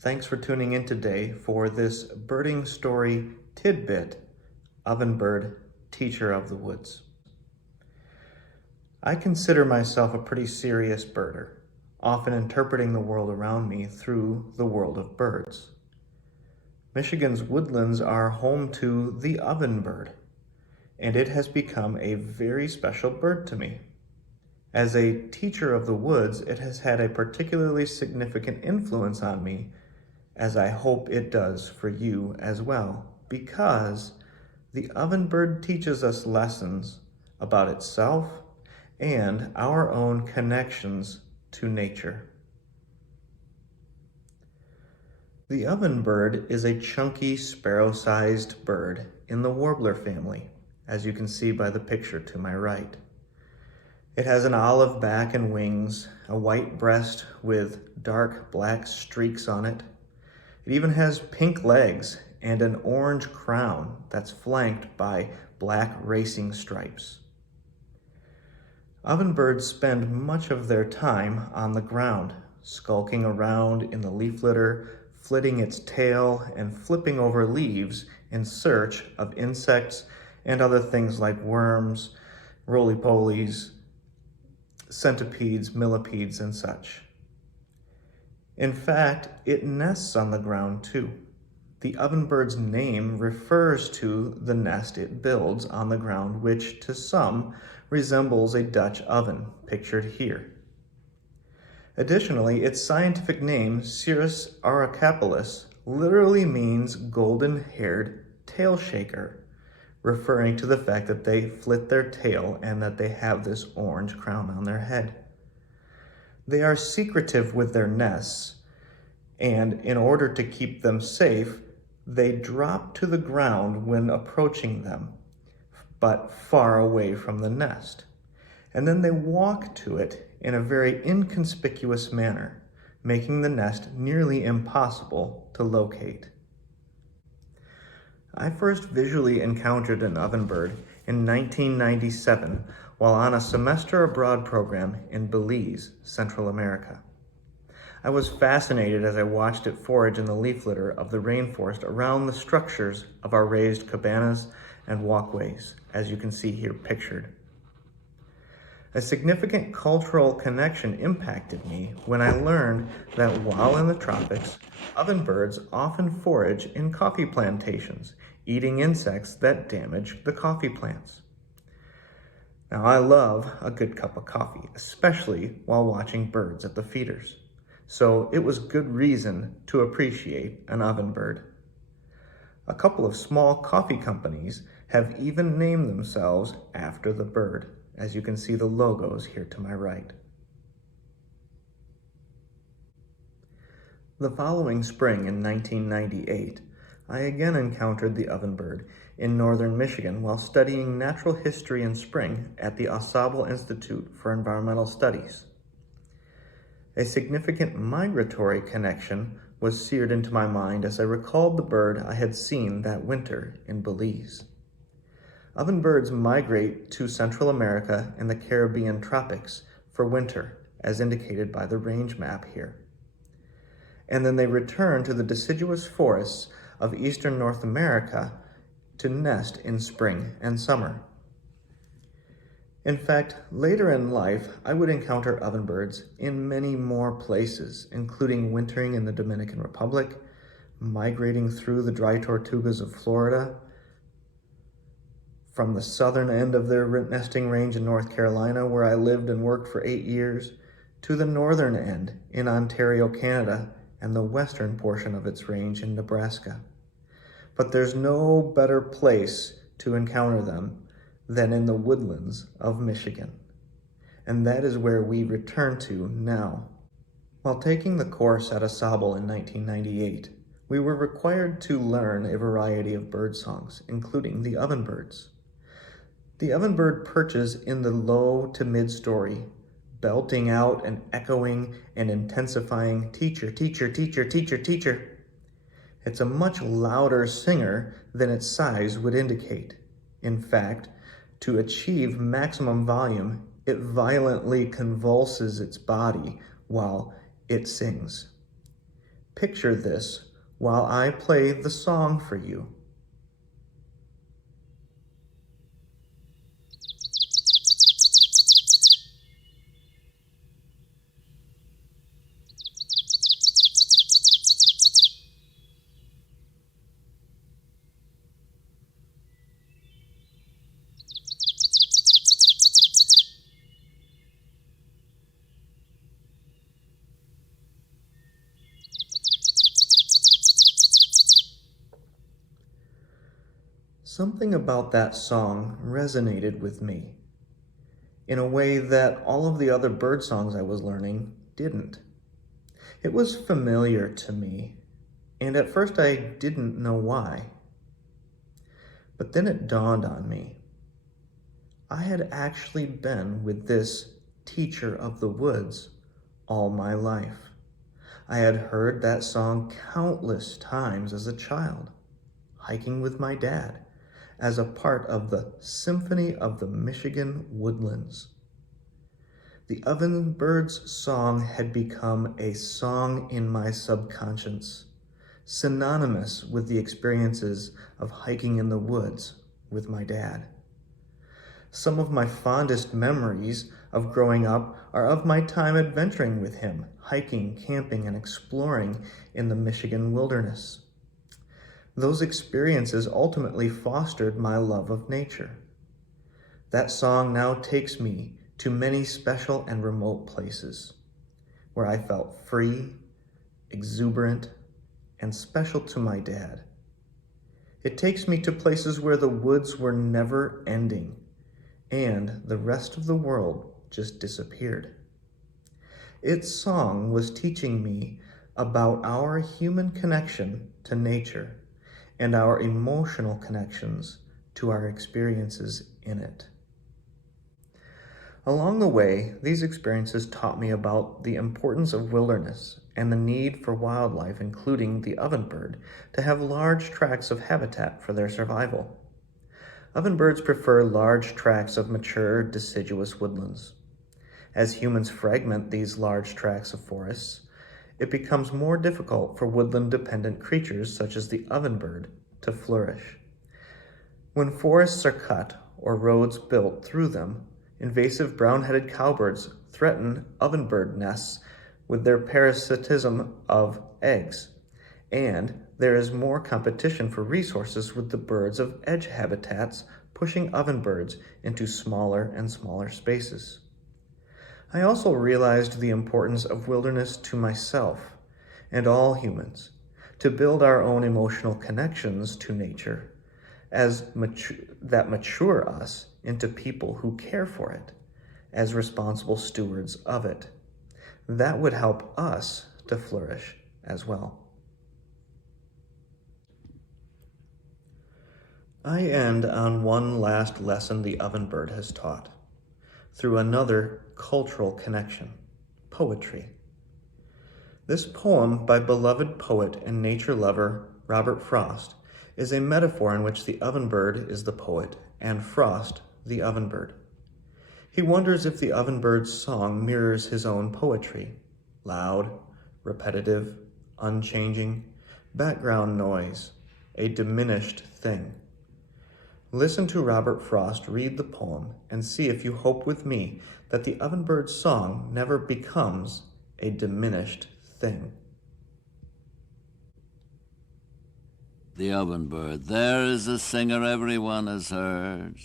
Thanks for tuning in today for this birding story tidbit, Ovenbird, Teacher of the Woods. I consider myself a pretty serious birder, often interpreting the world around me through the world of birds. Michigan's woodlands are home to the ovenbird, and it has become a very special bird to me. As a teacher of the woods, it has had a particularly significant influence on me, as I hope it does for you as well, because the ovenbird teaches us lessons about itself and our own connections to nature. The ovenbird is a chunky, sparrow-sized bird in the warbler family, as you can see by the picture to my right. It has an olive back and wings, a white breast with dark black streaks on it. It even has pink legs and an orange crown that's flanked by black racing stripes. Ovenbirds spend much of their time on the ground, skulking around in the leaf litter, flitting its tail and flipping over leaves in search of insects and other things like worms, roly-polies, centipedes, millipedes, and such. In fact, it nests on the ground too. The ovenbird's name refers to the nest it builds on the ground, which to some resembles a Dutch oven, pictured here. Additionally, its scientific name, Cirrus auricapillus, literally means golden-haired tail shaker, referring to the fact that they flit their tail and that they have this orange crown on their head. They are secretive with their nests, and in order to keep them safe, they drop to the ground when approaching them, but far away from the nest. And then they walk to it in a very inconspicuous manner, making the nest nearly impossible to locate. I first visually encountered an ovenbird in 1997 while on a semester abroad program in Belize, Central America. I was fascinated as I watched it forage in the leaf litter of the rainforest around the structures of our raised cabanas and walkways, as you can see here pictured. A significant cultural connection impacted me when I learned that while in the tropics, ovenbirds often forage in coffee plantations, eating insects that damage the coffee plants. Now, I love a good cup of coffee, especially while watching birds at the feeders. So it was good reason to appreciate an ovenbird. A couple of small coffee companies have even named themselves after the bird, as you can see the logos here to my right. The following spring in 1998, I again encountered the ovenbird in northern Michigan while studying natural history in spring at the AuSable Institute for Environmental Studies. A significant migratory connection was seared into my mind as I recalled the bird I had seen that winter in Belize. Ovenbirds migrate to Central America and the Caribbean tropics for winter, as indicated by the range map here. And then they return to the deciduous forests of eastern North America to nest in spring and summer. In fact, later in life, I would encounter ovenbirds in many more places, including wintering in the Dominican Republic, migrating through the dry tortugas of Florida, from the southern end of their nesting range in North Carolina, where I lived and worked for 8 years, to the northern end in Ontario, Canada, and the western portion of its range in Nebraska. But there's no better place to encounter them than in the woodlands of Michigan. And that is where we return to now. While taking the course at AuSable in 1998, we were required to learn a variety of bird songs, including the ovenbirds. The ovenbird perches in the low to mid-story, belting out an echoing and intensifying teacher, teacher, teacher, teacher, teacher. It's a much louder singer than its size would indicate. In fact, to achieve maximum volume, it violently convulses its body while it sings. Picture this while I play the song for you. Something about that song resonated with me in a way that all of the other bird songs I was learning didn't. It was familiar to me, and at first I didn't know why. But then it dawned on me. I had actually been with this teacher of the woods all my life. I had heard that song countless times as a child, hiking with my dad, as a part of the Symphony of the Michigan Woodlands. The Ovenbird's song had become a song in my subconscious, synonymous with the experiences of hiking in the woods with my dad. Some of my fondest memories of growing up are of my time adventuring with him, hiking, camping, and exploring in the Michigan wilderness. Those experiences ultimately fostered my love of nature. That song now takes me to many special and remote places where I felt free, exuberant, and special to my dad. It takes me to places where the woods were never ending and the rest of the world just disappeared. Its song was teaching me about our human connection to nature and our emotional connections to our experiences in it. Along the way, these experiences taught me about the importance of wilderness and the need for wildlife, including the ovenbird, to have large tracts of habitat for their survival. Ovenbirds prefer large tracts of mature, deciduous woodlands. As humans fragment these large tracts of forests, it becomes more difficult for woodland-dependent creatures such as the ovenbird to flourish. When forests are cut or roads built through them, invasive brown-headed cowbirds threaten ovenbird nests with their parasitism of eggs, and there is more competition for resources with the birds of edge habitats pushing ovenbirds into smaller and smaller spaces. I also realized the importance of wilderness to myself and all humans, to build our own emotional connections to nature that mature us into people who care for it as responsible stewards of it. That would help us to flourish as well. I end on one last lesson the ovenbird has taught, through another cultural connection, poetry. This poem by beloved poet and nature lover Robert Frost is a metaphor in which the ovenbird is the poet and Frost the ovenbird. He wonders if the ovenbird's song mirrors his own poetry, loud, repetitive, unchanging, background noise, a diminished thing. Listen to Robert Frost read the poem and see if you hope with me that the ovenbird's song never becomes a diminished thing. The ovenbird, there is a singer everyone has heard,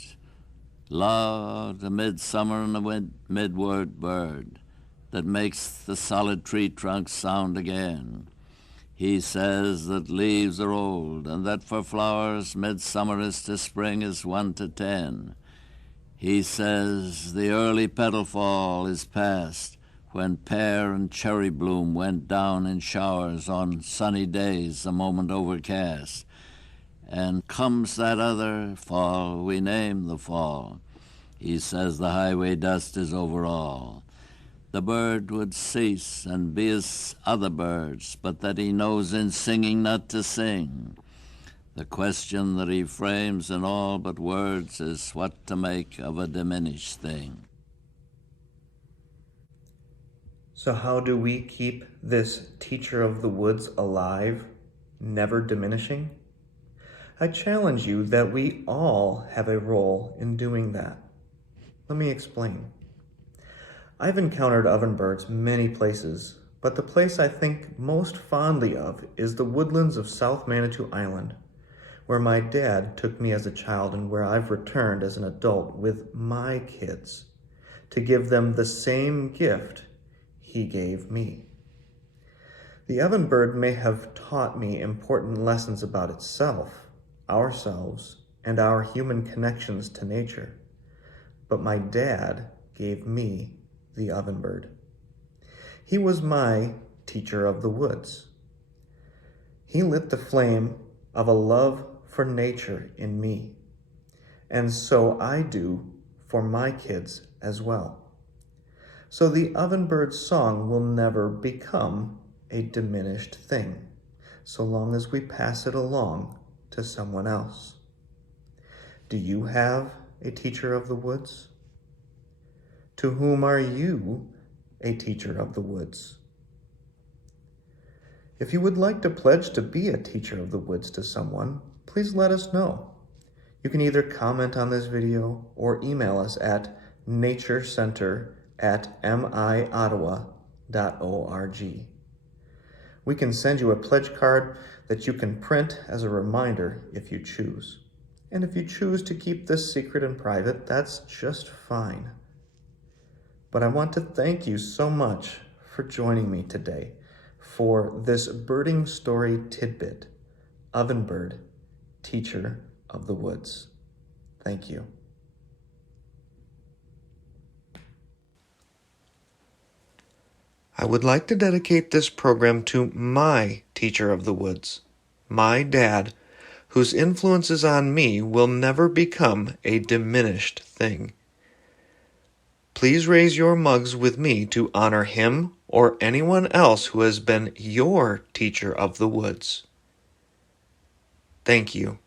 loud, a midsummer and a midward bird that makes the solid tree trunks sound again. He says that leaves are old, and that for flowers midsummer is to spring is 1 to 10. He says the early petal fall is past, when pear and cherry bloom went down in showers on sunny days, a moment overcast. And comes that other fall we name the fall. He says the highway dust is over all. The bird would cease and be as other birds, but that he knows in singing not to sing. The question that he frames in all but words is what to make of a diminished thing. So how do we keep this teacher of the woods alive, never diminishing? I challenge you that we all have a role in doing that. Let me explain. I've encountered ovenbirds many places, but the place I think most fondly of is the woodlands of South Manitou Island, where my dad took me as a child and where I've returned as an adult with my kids to give them the same gift he gave me. The ovenbird may have taught me important lessons about itself, ourselves, and our human connections to nature, but my dad gave me the ovenbird. He was my teacher of the woods. He lit the flame of a love for nature in me, and so I do for my kids as well. So the ovenbird's song will never become a diminished thing, so long as we pass it along to someone else. Do you have a teacher of the woods? To whom are you a teacher of the woods? If you would like to pledge to be a teacher of the woods to someone, please let us know. You can either comment on this video or email us at naturecenter@miottawa.org. We can send you a pledge card that you can print as a reminder if you choose. And if you choose to keep this secret and private, that's just fine. But I want to thank you so much for joining me today for this birding story tidbit, Ovenbird, Teacher of the Woods. Thank you. I would like to dedicate this program to my teacher of the woods, my dad, whose influences on me will never become a diminished thing. Please raise your mugs with me to honor him or anyone else who has been your teacher of the woods. Thank you.